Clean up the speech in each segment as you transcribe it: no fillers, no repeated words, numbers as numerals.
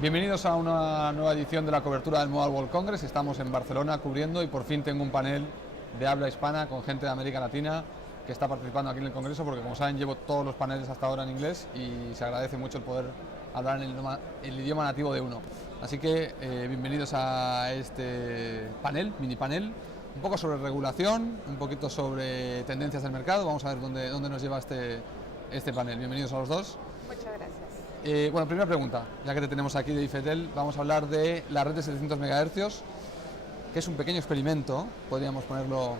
Bienvenidos a una nueva edición de la cobertura del Mobile World Congress. Estamos en Barcelona cubriendo y por fin tengo un panel de habla hispana con gente de América Latina que está participando aquí en el Congreso, porque como saben llevo todos los paneles hasta ahora en inglés y se agradece mucho el poder hablar en el idioma nativo de uno. Así que bienvenidos a este panel, mini panel, un poco sobre regulación, un poquito sobre tendencias del mercado. Vamos a ver dónde nos lleva este panel. Bienvenidos a los dos. Muchas gracias. Bueno, primera pregunta, ya que te tenemos aquí de IFETEL, vamos a hablar de la red de 700 MHz, que es un pequeño experimento, podríamos ponerlo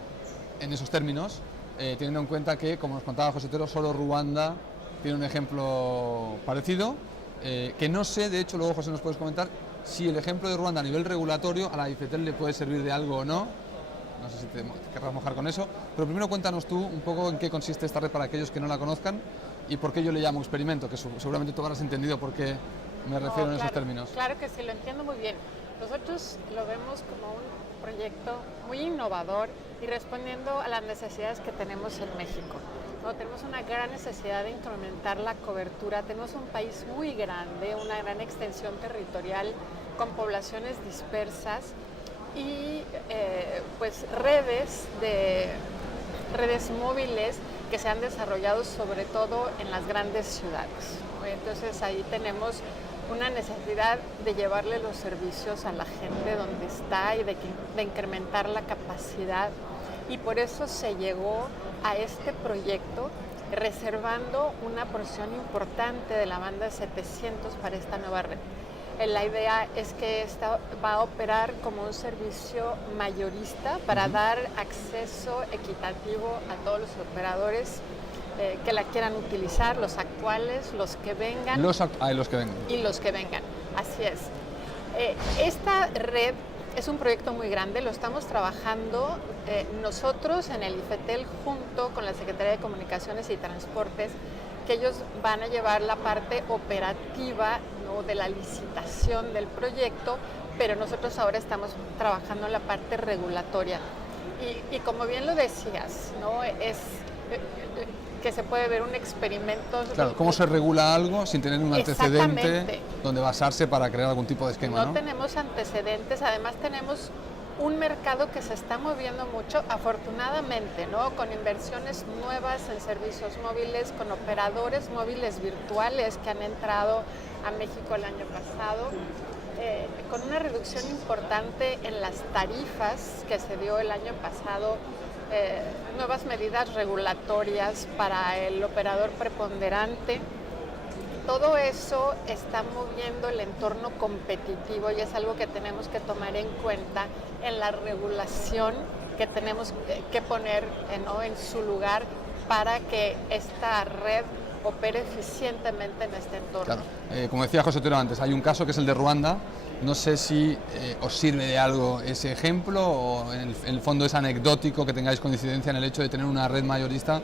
en esos términos, teniendo en cuenta que, como nos contaba José Otero, solo Ruanda tiene un ejemplo parecido, que no sé, de hecho, luego José nos puedes comentar si el ejemplo de Ruanda a nivel regulatorio a la IFETEL le puede servir de algo o no. No sé si te querrás mojar con eso, pero primero cuéntanos tú un poco en qué consiste esta red para aquellos que no la conozcan y por qué yo le llamo experimento, que seguramente tú habrás entendido por qué me refiero en esos términos. Claro que sí, lo entiendo muy bien. Nosotros lo vemos como un proyecto muy innovador y respondiendo a las necesidades que tenemos en México. ¿No? Tenemos una gran necesidad de incrementar la cobertura, tenemos un país muy grande, una gran extensión territorial con poblaciones dispersas y pues redes móviles que se han desarrollado sobre todo en las grandes ciudades, ¿no? Entonces ahí tenemos una necesidad de llevarle los servicios a la gente donde está y de incrementar la capacidad, y por eso se llegó a este proyecto reservando una porción importante de la banda 700 para esta nueva red. La idea es que esta va a operar como un servicio mayorista para dar acceso equitativo a todos los operadores que la quieran utilizar, los actuales, los que vengan. Los que vengan. Y los que vengan, así es. Esta red es un proyecto muy grande, lo estamos trabajando nosotros en el IFETEL junto con la Secretaría de Comunicaciones y Transportes, que ellos van a llevar la parte operativa, ¿no?, de la licitación del proyecto, pero nosotros ahora estamos trabajando en la parte regulatoria. Y como bien lo decías, ¿no?, es que se puede ver un experimento. Claro, ¿cómo se regula algo sin tener un antecedente donde basarse para crear algún tipo de esquema? No tenemos antecedentes, además tenemos un mercado que se está moviendo mucho, afortunadamente, ¿no?, con inversiones nuevas en servicios móviles, con operadores móviles virtuales que han entrado a México el año pasado, con una reducción importante en las tarifas que se dio el año pasado, nuevas medidas regulatorias para el operador preponderante. Todo eso está moviendo el entorno competitivo y es algo que tenemos que tomar en cuenta en la regulación que tenemos que poner en su lugar para que esta red opere eficientemente en este entorno. Claro, como decía José Otero antes, hay un caso que es el de Ruanda. No sé si os sirve de algo ese ejemplo o en el fondo es anecdótico que tengáis coincidencia en el hecho de tener una red mayorista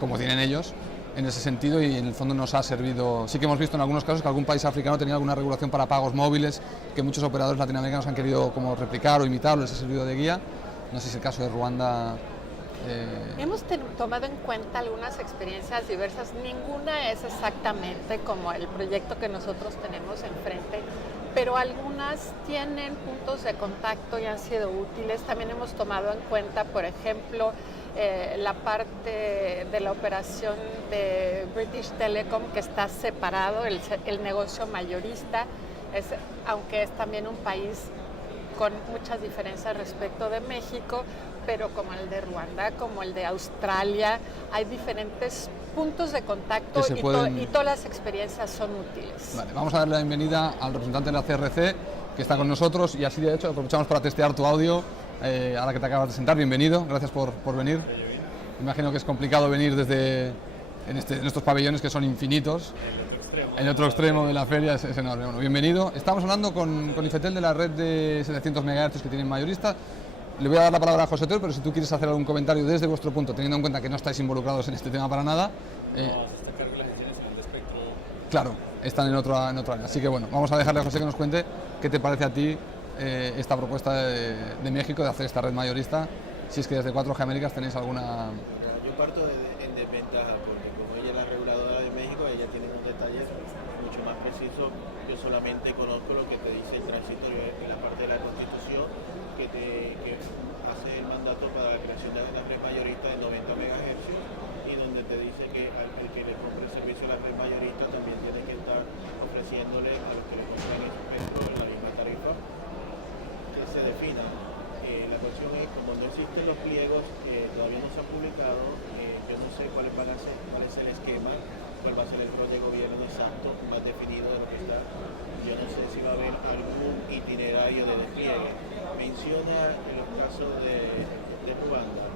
como tienen ellos en ese sentido, y en el fondo nos ha servido. Sí que hemos visto en algunos casos que algún país africano tenía alguna regulación para pagos móviles que muchos operadores latinoamericanos han querido como replicar o imitar, les ha servido de guía. No sé si es el caso de Ruanda. Hemos tomado en cuenta algunas experiencias diversas, ninguna es exactamente como el proyecto que nosotros tenemos enfrente, pero algunas tienen puntos de contacto y han sido útiles. También hemos tomado en cuenta, por ejemplo, la parte de la operación de British Telecom, que está separado, el negocio mayorista, aunque es también un país con muchas diferencias respecto de México, pero como el de Ruanda, como el de Australia, hay diferentes puntos de contacto y todas las experiencias son útiles. Vale, vamos a darle la bienvenida al representante de la CRC que está con nosotros, y así de hecho aprovechamos para testear tu audio a la que te acabas de sentar. Bienvenido, gracias por venir. Imagino que es complicado venir desde en estos pabellones que son infinitos. El otro extremo de la feria es enorme. Bueno, bienvenido. Estamos hablando con IFETEL de la red de 700 MHz que tienen mayorista. Le voy a dar la palabra a José Otero, pero si tú quieres hacer algún comentario desde vuestro punto, teniendo en cuenta que no estáis involucrados en este tema para nada. No, se está cargando las gestiones en el espectro. Claro, están en otro área. Así que bueno, vamos a dejarle a José que nos cuente qué te parece a ti esta propuesta de México de hacer esta red mayorista, si es que desde 4G Américas tenéis alguna... Yo parto en desventaja, porque como ella es la reguladora de México, ella tiene unos detalles mucho más precisos. Yo solamente conozco lo que te dice el transitorio en la parte de la Constitución, que hace el mandato para la creación de la red mayorista de 90 MHz, y donde te dice que al que le compre el servicio a la red mayorista también tiene que estar ofreciéndole a los que le compran el espectro en la misma tarifa que se defina. La cuestión es, como no existen los pliegos, todavía no se han publicado, yo no sé cuál es el esquema, cuál va a ser el rol de gobierno exacto, más definido de lo que está. Yo no sé si va a haber algún itinerario de despliegue. Menciona en los casos de Ruanda.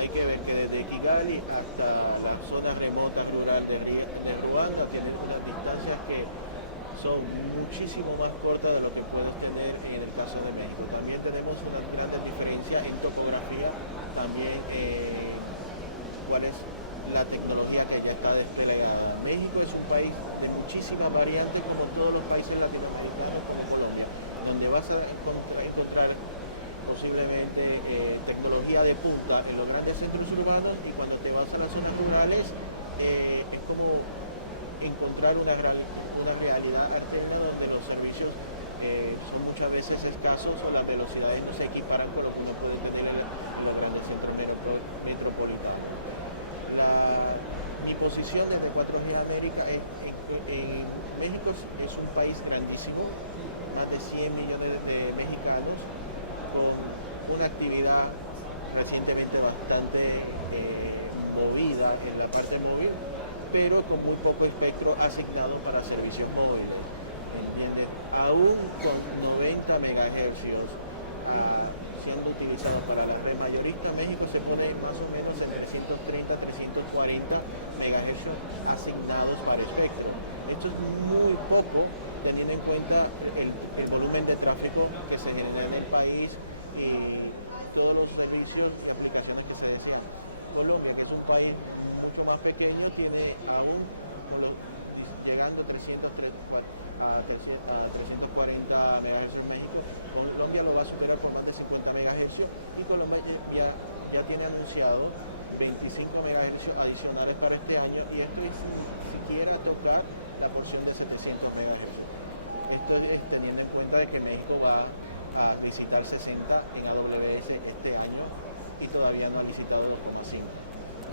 Hay que ver que desde Kigali hasta la zona remota rural de Ruanda tienen unas distancias que son muchísimo más cortas de lo que puedes tener en el caso de México. También tenemos unas grandes diferencias en topografía, también cuál es la tecnología que ya está desplegada. México es un país de muchísimas variantes, como todos los países latinoamericanos, como Colombia, donde vas a encontrar posiblemente tecnología de punta en los grandes centros urbanos, y cuando te vas a las zonas rurales es como encontrar una realidad alterna donde los servicios son muchas veces escasos o las velocidades no se equiparan con lo que uno puede tener en los grandes centros metropolitanos. Mi posición desde 4G América en México es un país grandísimo, más de 100 millones de mexicanos, con una actividad recientemente bastante movida en la parte móvil, pero con muy poco espectro asignado para servicios móviles, ¿entiendes? Aún con 90 MHz siendo utilizado para la red mayorista, México se pone más o menos en 330, 340 MHz asignados para espectro. Esto es muy poco teniendo en cuenta el volumen de tráfico que se genera en el país y todos los servicios y aplicaciones que se desean. Colombia, que es un país mucho más pequeño, tiene aún llegando a 340 MHz en México. Colombia lo va a superar con más de 50 MHz y Colombia ya tiene anunciado 25 MHz adicionales para este año, y esto es siquiera tocar la porción de 700 MHz. Esto es teniendo en cuenta de que México va a licitar 60 en AWS este año y todavía no ha licitado 2,5.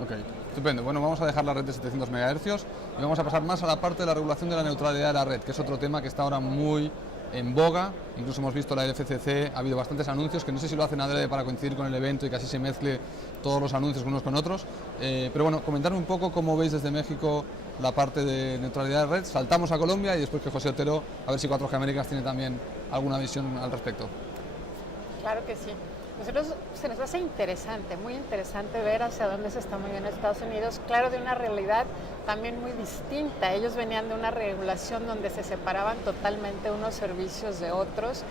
Ok, estupendo. Bueno, vamos a dejar la red de 700 MHz y vamos a pasar más a la parte de la regulación de la neutralidad de la red, que es otro tema que está ahora muy en boga. Incluso hemos visto la LFCC, ha habido bastantes anuncios, que no sé si lo hacen adrede para coincidir con el evento y que así se mezcle todos los anuncios unos con otros. Pero bueno, comentarme un poco cómo veis desde México la parte de neutralidad de red. Saltamos a Colombia y después que José Otero, a ver si 4G Américas tiene también alguna visión al respecto. Claro que sí. Nosotros se nos hace interesante, muy interesante ver hacia dónde se está moviendo Estados Unidos, claro, de una realidad también muy distinta. Ellos venían de una regulación donde se separaban totalmente unos servicios de otros.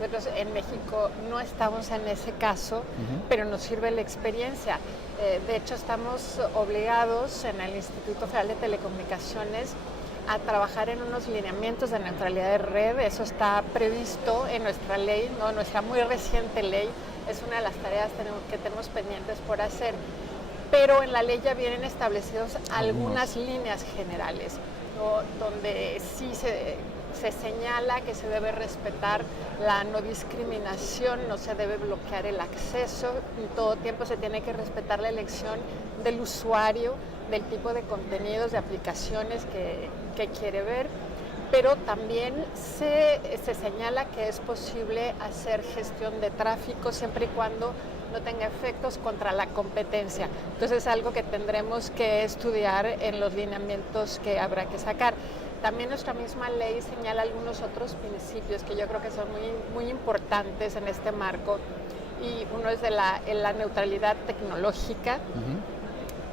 Nosotros en México no estamos en ese caso, pero nos sirve la experiencia. De hecho, estamos obligados en el Instituto Federal de Telecomunicaciones a trabajar en unos lineamientos de neutralidad de red. Eso está previsto en nuestra ley, ¿no? Nuestra muy reciente ley. Es una de las tareas que tenemos pendientes por hacer, pero en la ley ya vienen establecidos algunas líneas generales, ¿no? Donde sí se señala que se debe respetar la no discriminación, no se debe bloquear el acceso, en todo tiempo se tiene que respetar la elección del usuario, del tipo de contenidos, de aplicaciones que quiere ver. Pero también se señala que es posible hacer gestión de tráfico siempre y cuando no tenga efectos contra la competencia. Entonces es algo que tendremos que estudiar en los lineamientos que habrá que sacar. También nuestra misma ley señala algunos otros principios que yo creo que son muy, muy importantes en este marco, y uno es de la neutralidad tecnológica.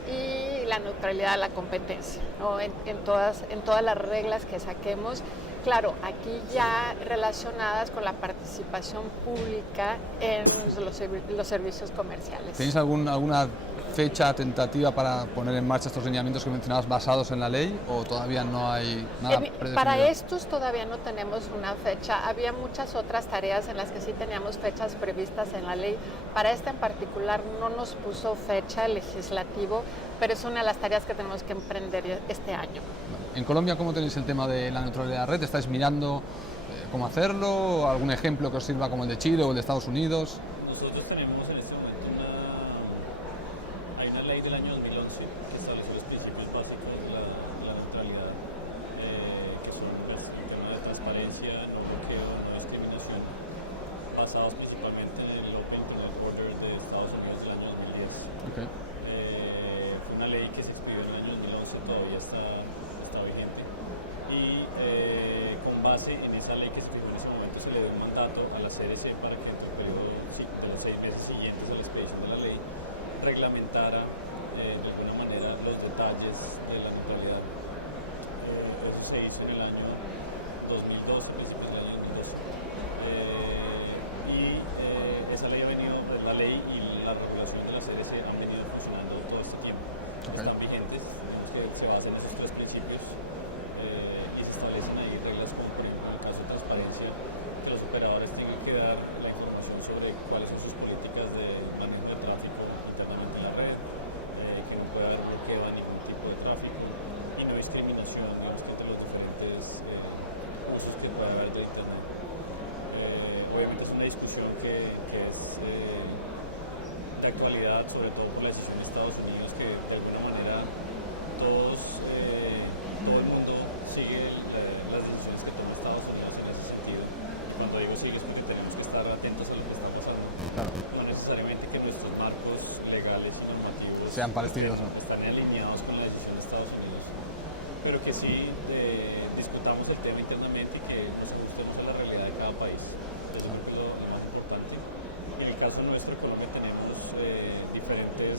Y la neutralidad de la competencia, ¿no? en todas las reglas que saquemos. Claro, aquí ya relacionadas con la participación pública en los servicios comerciales. ¿Tenéis alguna fecha tentativa para poner en marcha estos lineamientos que mencionabas basados en la ley o todavía no hay nada predefinido? Para estos todavía no tenemos una fecha. Había muchas otras tareas en las que sí teníamos fechas previstas en la ley. Para esta en particular no nos puso fecha el legislativo, pero es una de las tareas que tenemos que emprender este año. En Colombia, ¿cómo tenéis el tema de la neutralidad de red? ¿Estáis mirando cómo hacerlo? ¿Algún ejemplo que os sirva como el de Chile o el de Estados Unidos? Nosotros tenemos en este momento hay una ley del año 2011 que establece los principios básicos de la neutralidad, que son pues, el tema de transparencia, no bloqueo, no discriminación, basados principalmente en el Open Border de Estados Unidos del año 2010. Okay. Fue una ley que se escribió en el año 2011, todavía está vigente. Y con base en esa ley que se escribió en ese momento se le dio un mandato a la CDC para que entre el periodo de los 6 meses siguientes a la expedición de la ley reglamentara de alguna manera los detalles de la neutralidad. Eso se hizo en el año 2012, principios del año 2012. Esa ley ha venido, pues, la ley y las regulaciones de la CDC han venido funcionando todo este tiempo. Okay. Están vigentes, que se basan en esos tres principios y se establecen ahí reglas como, por ejemplo, en el caso de transparencia, que los operadores tienen que dar la información sobre cuáles son sus políticas de manejo de tráfico internamente en la red, que no puede haber bloqueo a ningún tipo de tráfico y no discriminación entre los diferentes usos que puede haber de Internet. Obviamente es una discusión que es de actualidad, sobre todo por la decisión de Estados Unidos, que de alguna manera todo el mundo sigue las decisiones que toma Estados Unidos en ese sentido. Cuando digo sigue es porque tenemos que estar atentos a lo que está pasando. Claro. No necesariamente que nuestros marcos legales y normativos sean parecidos, ¿no? Están alineados con la decisión de Estados Unidos, pero que sí discutamos el tema internamente y que discutamos la realidad de cada país. Eso es lo más importante. En el caso nuestro, en Colombia, tenemos diferentes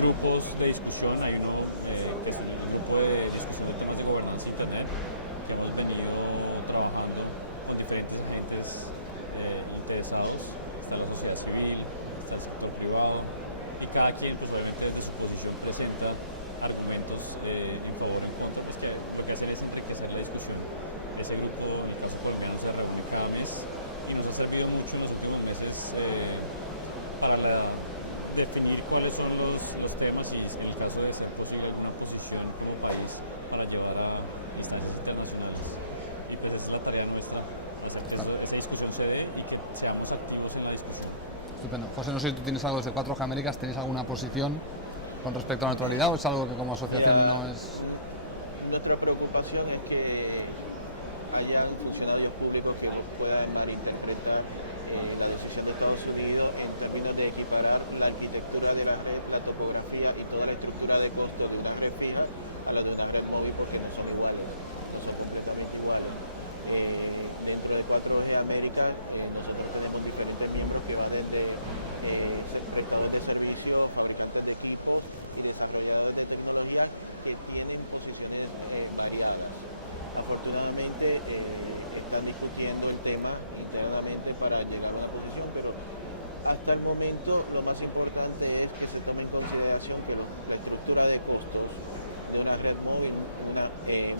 grupos de discusión. Hay uno que es un grupo de discusión de temas de gobernanza Internet que hemos venido trabajando con diferentes agentes interesados. Está la sociedad civil, está el sector privado y cada quien, pues, obviamente desde su posición presenta argumentos en favor y en contra. Pues, que lo que hacen es enriquecer la discusión. Ese grupo, en el caso colombiano, se reúne cada mes y nos ha servido mucho en los últimos meses para definir cuáles son los temas y, en el caso de ser posible, alguna posición como país para llevar a instancias internacionales. Y pues esta es la tarea nuestra, esa discusión se dé y que seamos activos en la discusión. Estupendo. José, no sé si tú tienes algo desde 4G Américas, ¿tenéis alguna posición con respecto a la neutralidad o es algo que como asociación no es...? Nuestra preocupación es que hayan funcionarios públicos que puedan malinterpretar la decisión de Estados Unidos en términos de equiparar la arquitectura de la red, la topografía y toda la estructura de costo de una red fija a la de una red móvil, porque no son iguales, no son completamente iguales. Dentro de 4G América nosotros tenemos diferentes miembros que van desde prestadores de servicios, fabricantes de equipos y desarrolladores de tecnología que tienen posiciones variadas. Afortunadamente están discutiendo el tema internamente para llegar a una posición, pero hasta el momento lo más importante es que se tome en consideración que la estructura de costos de una red móvil,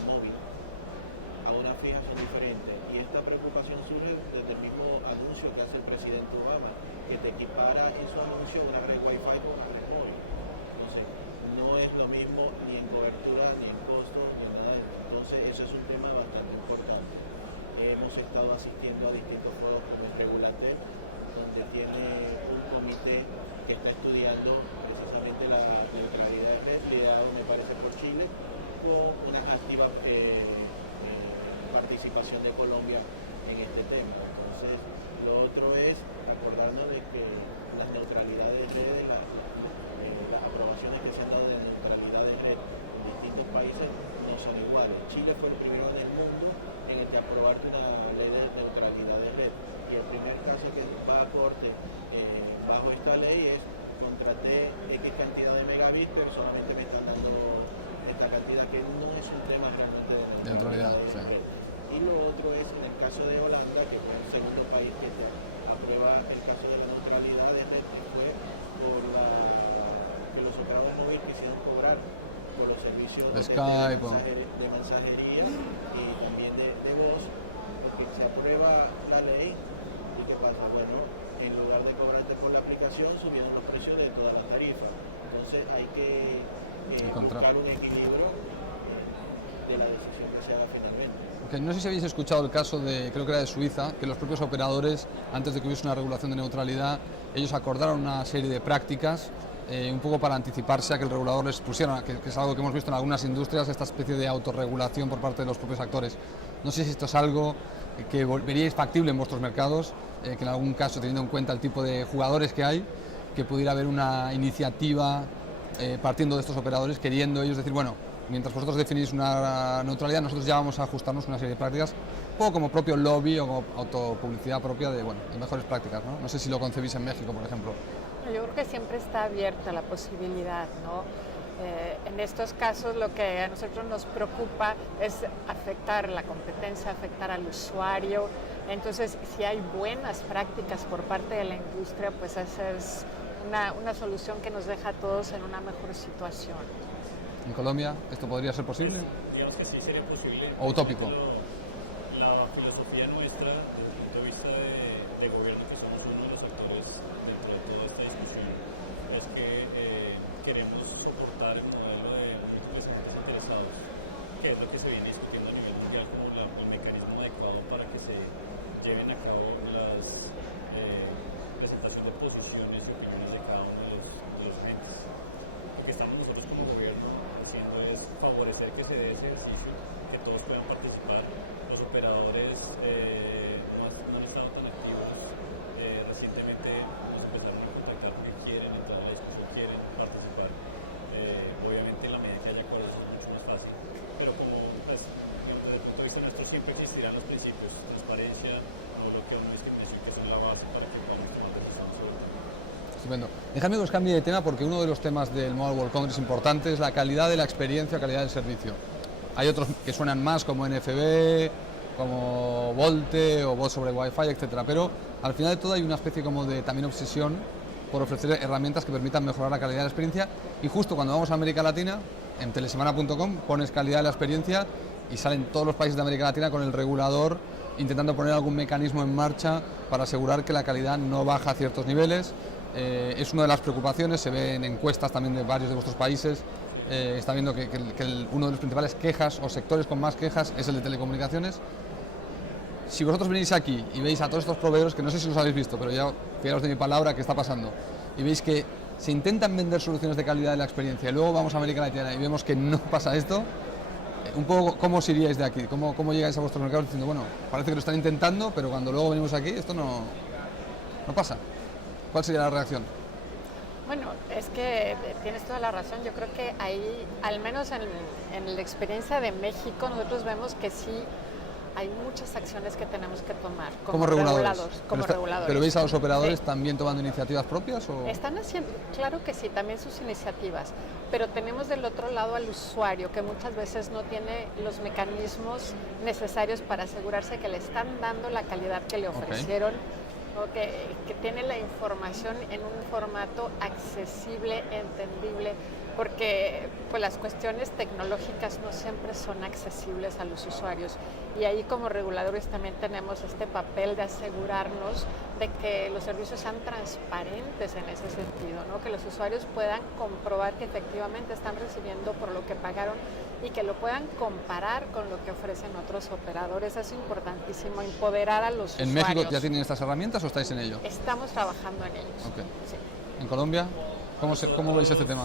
móvil a una fija son diferentes, y esta preocupación surge desde el mismo anuncio que hace el presidente Obama, que te equipara en su anuncio una red Wi-Fi con un móvil. Entonces, no es lo mismo ni en cobertura, ni en costo, ni nada de eso. Entonces, eso es un tema bastante importante. Hemos estado asistiendo a distintos foros como el Regulatel, donde tiene un comité que está estudiando precisamente la neutralidad de red, liderado, me parece, por Chile, con una activa participación de Colombia en este tema. Entonces, lo otro es acordarnos de que las neutralidades de redes, las aprobaciones que se han dado de neutralidad de red en distintos países no son iguales. Chile fue el primero en el mundo en el que aprobaste una ley de neutralidad de red, y el primer caso que va a corte bajo esta ley es: contraté X cantidad de megabits, pero solamente me están dando esta cantidad, que no es un tema realmente de neutralidad de red. Y lo otro es, en el caso de Holanda, que fue el segundo país que prueba el caso de la neutralidad de Netflix fue por que los operadores móviles quisieron cobrar por los servicios de Skype, de mensajería y también de voz, porque se aprueba la ley y ¿qué pasa? Bueno, en lugar de cobrarte por la aplicación, subieron los precios de todas las tarifas. Entonces hay que buscar un equilibrio de la decisión que se haga finalmente. Okay, no sé si habéis escuchado el caso de, creo que era de Suiza, que los propios operadores, antes de que hubiese una regulación de neutralidad, ellos acordaron una serie de prácticas un poco para anticiparse a que el regulador les pusiera, que es algo que hemos visto en algunas industrias, esta especie de autorregulación por parte de los propios actores. No sé si esto es algo que veríais factible en vuestros mercados, que en algún caso, teniendo en cuenta el tipo de jugadores que hay, que pudiera haber una iniciativa partiendo de estos operadores, queriendo ellos decir, bueno, mientras vosotros definís una neutralidad, nosotros ya vamos a ajustarnos una serie de prácticas, un poco como propio lobby o como autopublicidad propia de, bueno, de mejores prácticas, ¿no? No sé si lo concebís en México, por ejemplo. Yo creo que siempre está abierta la posibilidad, ¿no? En estos casos lo que a nosotros nos preocupa es afectar la competencia, afectar al usuario. Entonces, si hay buenas prácticas por parte de la industria, pues esa es una solución que nos deja a todos en una mejor situación. ¿En Colombia esto podría ser posible? Digamos que sí sería posible. ¿O utópico? La filosofía nuestra, desde el punto de vista de gobierno, que somos uno de los actores dentro de toda esta discusión, es que queremos soportar el modelo de múltiples agentes interesados, que es lo que se viene discutiendo a nivel mundial como el mecanismo adecuado para que se lleven a cabo las presentación de posiciones y opiniones de cada uno de los agentes. Lo que estamos nosotros como gobierno haciendo es favorecer que se dé ese ejercicio, que todos puedan participar. Los operadores no estaban tan activos. Recientemente nos empezaron a contactar porque quieren entrar a la discusión, quieren participar. Obviamente en la medida que haya acuerdos es mucho más fácil, pero como pues, desde el punto de vista nuestro siempre existirán los principios, transparencia, lo que uno es que son la base para que podamos tomar decisiones sobre. Estupendo. Déjame que os cambie de tema porque uno de los temas del Mobile World Congress importante es la calidad de la experiencia, calidad del servicio. Hay otros que suenan más como NFB, como Volte o voz sobre Wi-Fi, etcétera, pero al final de todo hay una especie como de también obsesión por ofrecer herramientas que permitan mejorar la calidad de la experiencia y justo cuando vamos a América Latina, en telesemana.com pones calidad de la experiencia y salen todos los países de América Latina con el regulador intentando poner algún mecanismo en marcha para asegurar que la calidad no baja a ciertos niveles. Es una de las preocupaciones, se ve en encuestas también de varios de vuestros países, está viendo que uno de los principales quejas o sectores con más quejas es el de telecomunicaciones. Si vosotros venís aquí y veis a todos estos proveedores, que no sé si los habéis visto, pero ya fijaros de mi palabra que está pasando, y veis que se intentan vender soluciones de calidad de la experiencia y luego vamos a América Latina y vemos que no pasa esto, un poco cómo os iríais de aquí, cómo llegáis a vuestros mercados diciendo, bueno, parece que lo están intentando, pero cuando luego venimos aquí esto no pasa. ¿Cuál sería la reacción? Bueno, es que tienes toda la razón. Yo creo que ahí, al menos en la experiencia de México, nosotros vemos que sí hay muchas acciones que tenemos que tomar como reguladores. ¿Pero veis a los operadores también tomando iniciativas propias? ¿O? Están haciendo, claro que sí, también sus iniciativas, pero tenemos del otro lado al usuario que muchas veces no tiene los mecanismos necesarios para asegurarse que le están dando la calidad que le ofrecieron. Okay. Que tiene la información en un formato accesible, entendible, porque pues, las cuestiones tecnológicas no siempre son accesibles a los usuarios y ahí como reguladores también tenemos este papel de asegurarnos de que los servicios sean transparentes en ese sentido, ¿no? Que los usuarios puedan comprobar que efectivamente están recibiendo por lo que pagaron y que lo puedan comparar con lo que ofrecen otros operadores. Es importantísimo empoderar a los usuarios. ¿En México ya tienen estas herramientas o estáis en ello? Estamos trabajando en ellos. Okay. Sí. ¿En Colombia? ¿Cómo veis este tema?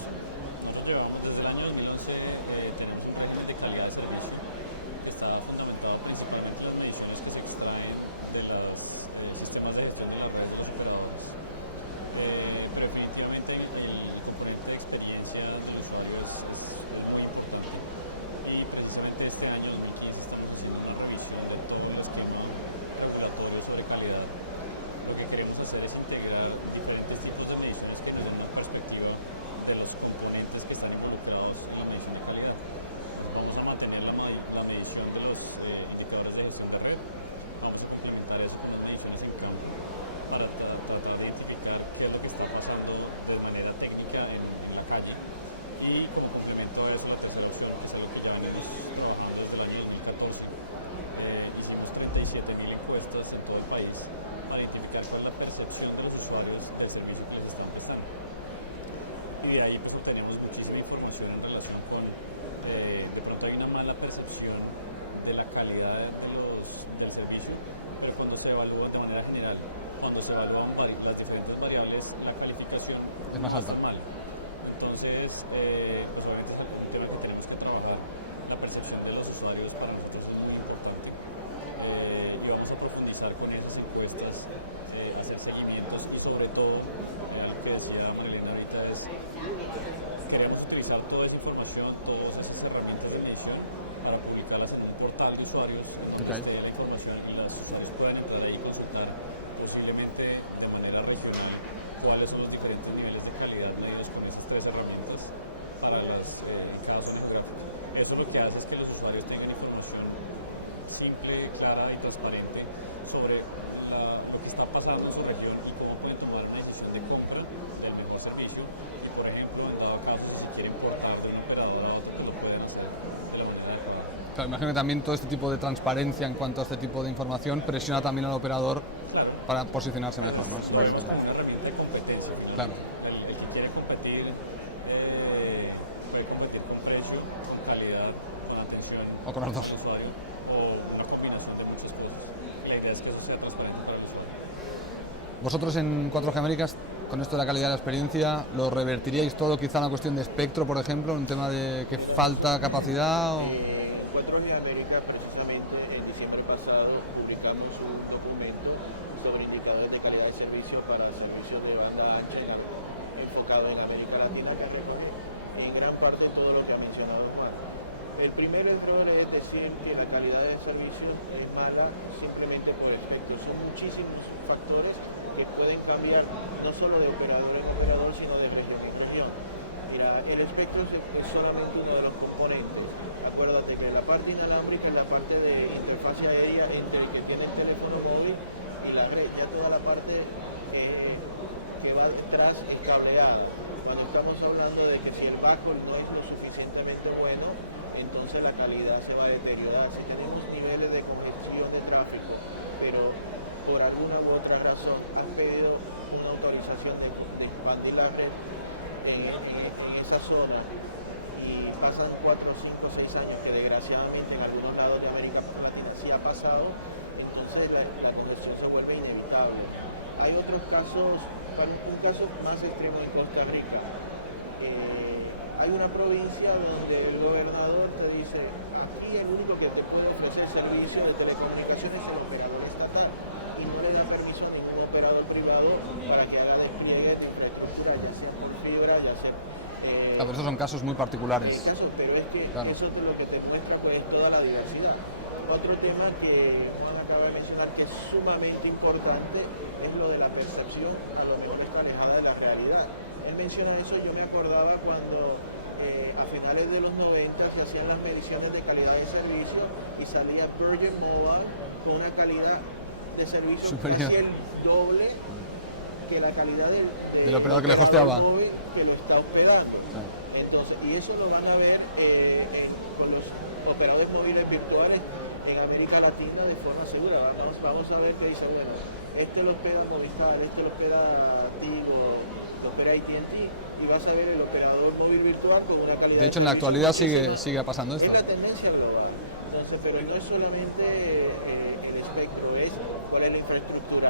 Desde el año 2011 tenemos un régimen de calidad de servicio que está fundamentado principalmente en las mediciones que se extraen de los sistemas de gestión de las redes de los operadores. Pero definitivamente el componente de experiencia del usuario es muy importante. Y precisamente este año, 2015, estamos haciendo una revisión de todo el esquema regulatorio sobre calidad. Lo que queremos hacer es integrar diferentes tipos de mediciones que nos dan una perspectiva de los puntos y ahí pues obtenemos muchísima información en relación con, de pronto hay una mala percepción de la calidad del servicio, pero cuando se evalúa de manera general, cuando se evalúan las diferentes variables, la calificación es más alta. Normal. Entonces, pues obviamente es un tema que tenemos que trabajar, la percepción de los usuarios para nosotros es muy importante. Y vamos a profundizar con esas encuestas, hacer seguimientos y sobre todo, lo que decía Marilena ahorita, es queremos utilizar toda esa información, todas esas herramientas de medición para publicarlas en un portal de usuarios, okay, que la información y los usuarios puedan entrar ahí y consultar posiblemente de manera regional cuáles son los diferentes niveles de calidad medidos con esas tres herramientas para cada zona geográfica. Eso lo que hace es que los usuarios tengan información simple, clara y transparente sobre lo que está pasando en su región y cómo pueden tomar una decisión de compra del mejor servicio. Y, por ejemplo, en dado caso, si quieren portar de un operador a otro, lo pueden hacer de la manera adecuada. Claro, imagino que también todo este tipo de transparencia en cuanto a este tipo de información presiona también al operador, claro, para posicionarse mejor, ¿no? Es una herramienta de competencia. Claro. El que quiere competir puede competir con precio, con calidad, con atención, o con los dos, usuario, o una combinación de muchas cosas. Y la idea es que eso sea transparente para el usuario. Vosotros en 4G Américas, con esto de la calidad de la experiencia, ¿lo revertiríais todo quizá en una cuestión de espectro, por ejemplo, un tema de que falta capacidad? O... 4G América, precisamente en diciembre pasado, publicamos un documento sobre indicadores de calidad de servicio para servicios de banda ancha enfocado en América Latina, que recoge en gran parte todo lo que ha mencionado Juan. El primer error es decir que la calidad de servicio es mala simplemente por espectro. Son muchísimos factores que pueden cambiar no solo de operador en operador, sino de región en región. Mira, el espectro es solamente uno de los componentes. Acuérdate que la parte inalámbrica es la parte de interfaz aérea entre el que tiene el teléfono móvil y la red. Ya toda la parte que va detrás es cableado. Cuando estamos hablando de que si el backhaul no es lo suficientemente bueno, entonces la calidad se va a deteriorar. Si tenemos niveles de congestión de tráfico, pero por alguna u otra razón han pedido una autorización de expandir la red en esa zona y pasan 4, 5, 6 años, que desgraciadamente en algunos lados de América Latina sí ha pasado, entonces la congestión se vuelve inevitable. Hay otros casos, un caso más extremo en Costa Rica. Hay una provincia donde el gobernador te dice: aquí el único que te puede ofrecer servicio de telecomunicaciones es el operador estatal, y no le da permiso a ningún operador privado para que haga despliegue de infraestructura, ya sea por fibra, ya sea... pero estos son casos muy particulares. Pero es que claro, eso es lo que te muestra pues toda la diversidad. Otro tema que Juan acaba de mencionar que es sumamente importante es lo de la percepción, a lo mejor está alejada de la realidad. Él menciona eso, yo me acordaba cuando a finales de los 90 se hacían las mediciones de calidad de servicio y salía Virgin Mobile con una calidad de servicio superior, casi el doble que la calidad del operador que le hosteaba, móvil que lo está hospedando. Sí. Entonces, y eso lo van a ver con los operadores móviles virtuales en América Latina de forma segura. Vamos a ver qué dice, bueno, este lo hospeda Movistar, este lo hospeda Tigo, lo hospeda AT&T, y vas a ver el operador móvil virtual con una calidad. De hecho, en la actualidad sigue pasando esto. Es la tendencia global. Entonces, pero no es solamente el espectro, es cuál es la infraestructura.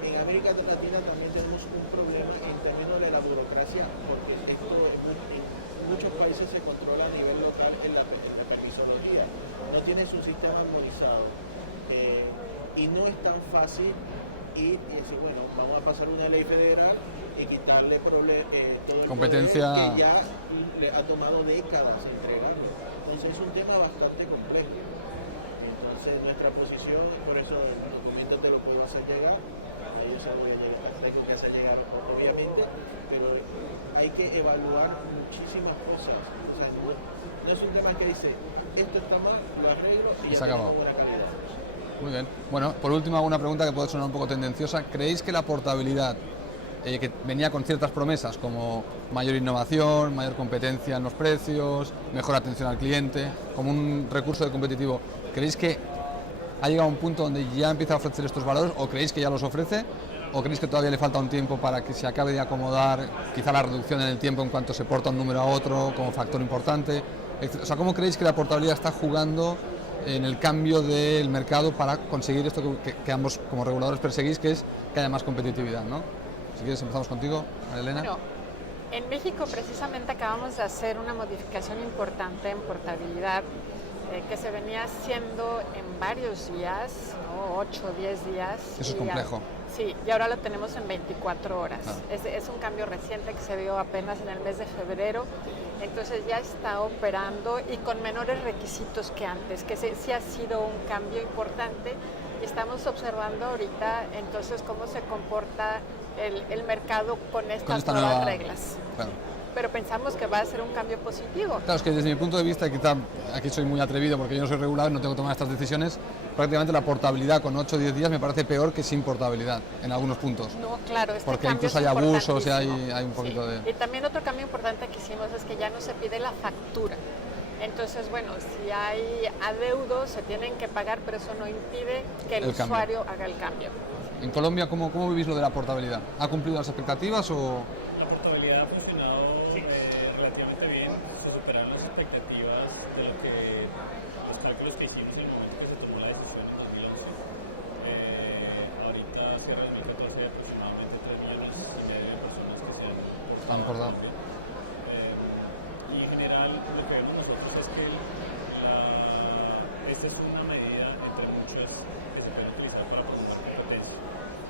En América Latina también tenemos un problema en términos de la burocracia, porque esto en muchos países se controla a nivel local en la permisología. No tienes un sistema armonizado y no es tan fácil ir y decir, bueno, vamos a pasar una ley federal y quitarle todo el competencia poder que ya le ha tomado décadas entregarlo. Entonces es un tema bastante complejo. Entonces nuestra posición, por eso el documento te lo puedo hacer llegar, yo se voy a llegar, tengo que hacer llegar obviamente, pero hay que evaluar muchísimas cosas. O sea, no es un tema que dice, esto está mal, lo arreglo y ya tengo buena calidad. Muy bien. Bueno, por último, una pregunta que puede sonar un poco tendenciosa. ¿Creéis que la portabilidad, que venía con ciertas promesas como mayor innovación, mayor competencia en los precios, mejor atención al cliente, como un recurso de competitivo, ¿creéis que ha llegado a un punto donde ya empieza a ofrecer estos valores o creéis que ya los ofrece? ¿O creéis que todavía le falta un tiempo para que se acabe de acomodar quizá la reducción en el tiempo en cuanto se porta un número a otro como factor importante? O sea, ¿cómo creéis que la portabilidad está jugando en el cambio del mercado para conseguir esto que ambos como reguladores perseguís, que es que haya más competitividad, ¿no? Si quieres empezamos contigo, María Elena. Bueno, en México precisamente acabamos de hacer una modificación importante en portabilidad que se venía haciendo en varios días, ¿no? 8 o 10 días. Eso es complejo. Sí, y ahora lo tenemos en 24 horas. Claro. Es un cambio reciente que se dio apenas en el mes de febrero, entonces ya está operando y con menores requisitos que antes, que sí ha sido un cambio importante. Y estamos observando ahorita entonces cómo se comporta el mercado con estas nuevas reglas. Claro. Pero pensamos que va a ser un cambio positivo. Claro, es que desde mi punto de vista, quizá aquí soy muy atrevido porque yo no soy regulador y no tengo que tomar estas decisiones, prácticamente la portabilidad con 8 o 10 días me parece peor que sin portabilidad en algunos puntos. No, claro, porque incluso hay abusos y hay un poquito de... Y también otro cambio importante que hicimos es que ya no se pide la factura. Entonces, bueno, si hay adeudos se tienen que pagar, pero eso no impide que el usuario haga el cambio. En Colombia, ¿cómo vivís lo de la portabilidad? ¿Ha cumplido las expectativas o...? La portabilidad ha funcionado relativamente bien, se superaron las expectativas de lo que los cálculos que hicimos en el momento que se tomó la decisión en 2011. Ahorita cierra el 2014 aproximadamente 3 millones y medio de personas que se han portado. Y en general lo que vemos nosotros es que esta es una medida entre muchas que se puede utilizar para promover competencia.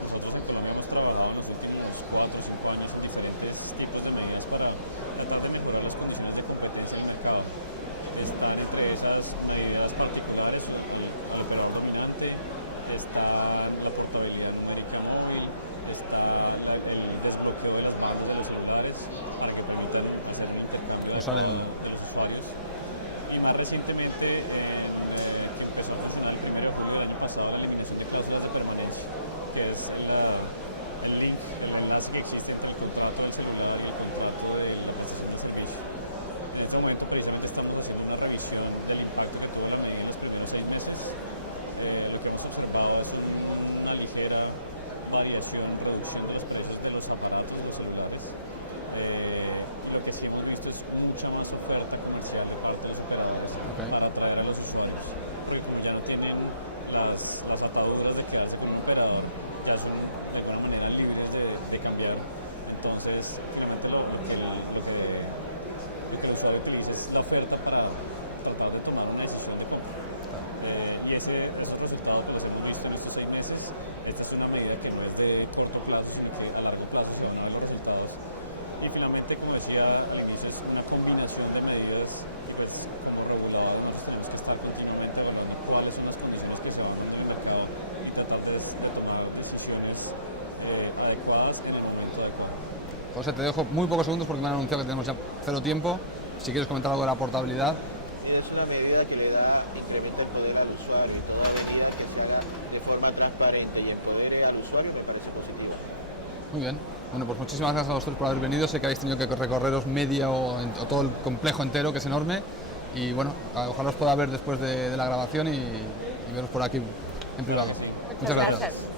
Nosotros en Colombia hemos trabajado en los últimos 4 o 5 años en diferentes tipos de medidas para tratar de mejorar las condiciones de competencia en el mercado. Están entre esas medidas particulares el operador dominante, está la portabilidad numérica móvil, está el desbloqueo de las marcas de los celulares para que permitan hacer el intercambio de los usuarios. Y más recientemente empezó a funcionar el 1 de julio del año pasado la eliminación de cláusulas de permanencia, que es el link, el enlace que existe entre el contrato del celular y el contrato de servicio. En este momento precisamente estamos haciendo una revisión del impacto que tuvo la medida en los primeros 6 meses. Lo que hemos observado es una ligera variación en reducción de los precios de los aparatos de los celulares. Lo que sí hemos visto es mucha más oferta comercial de parte de los operadores para atraer a los usuarios, porque como ya tienen las ataduras de quedarse con un operador, ya son de alguna manera libres de cambiar. Entonces, finalmente lo que el usuario utiliza es la oferta para tratar de tomar una decisión de compra. Y esos resultados que los hemos visto en estos 6 meses, esta es una medida que no es de corto plazo, sino que a largo plazo se van a dar los resultados. Y finalmente, como decía al inicio, es una combinación de medidas, pues como reguladores nos tenemos que estar continuamente evaluando cuáles son las condiciones que se van a poner en el mercado y tratar de tomar decisiones adecuadas en el momento adecuado. José, te dejo muy pocos segundos porque me han anunciado que tenemos ya 0 tiempo. Si quieres comentar algo de la portabilidad. Es una medida que le incrementa el poder al usuario, toda medida que se haga de forma transparente y empodere al usuario me parece positiva. Muy bien. Bueno, pues muchísimas gracias a los tres por haber venido. Sé que habéis tenido que recorreros media o todo el complejo entero, que es enorme. Y bueno, ojalá os pueda ver después de la grabación y veros por aquí en privado. Muchas gracias.